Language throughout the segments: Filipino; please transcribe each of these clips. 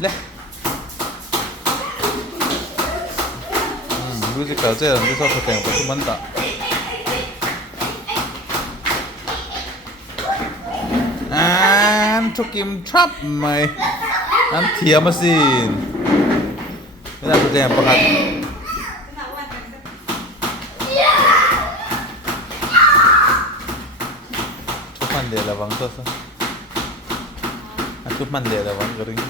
来，估计搞这样就说是这样不是蛮大。Tukim trap may tiya mesin. Ini aku yang pakat. Cuman dia lawang tu. Cuman dia lawang kering.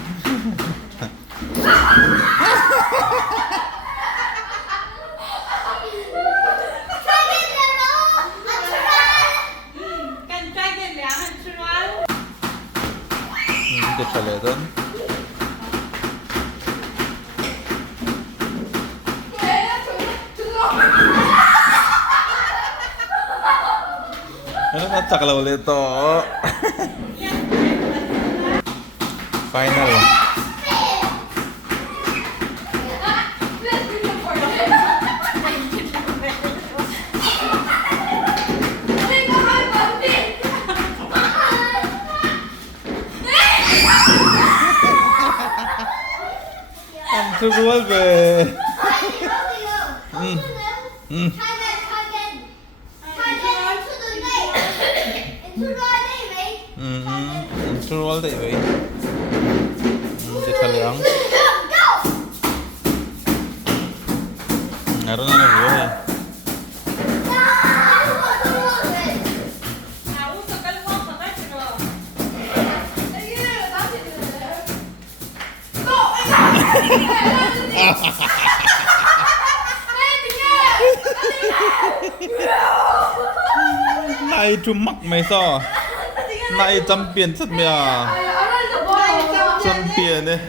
Dia caletan. Ano matak lang ulit to? Final. Surual be. Surual deh be. Sekaliang. Ngaron na buhay. Này trùm mắc mày sao? Này chăm tiền thật mày à? Chăm tiền đấy.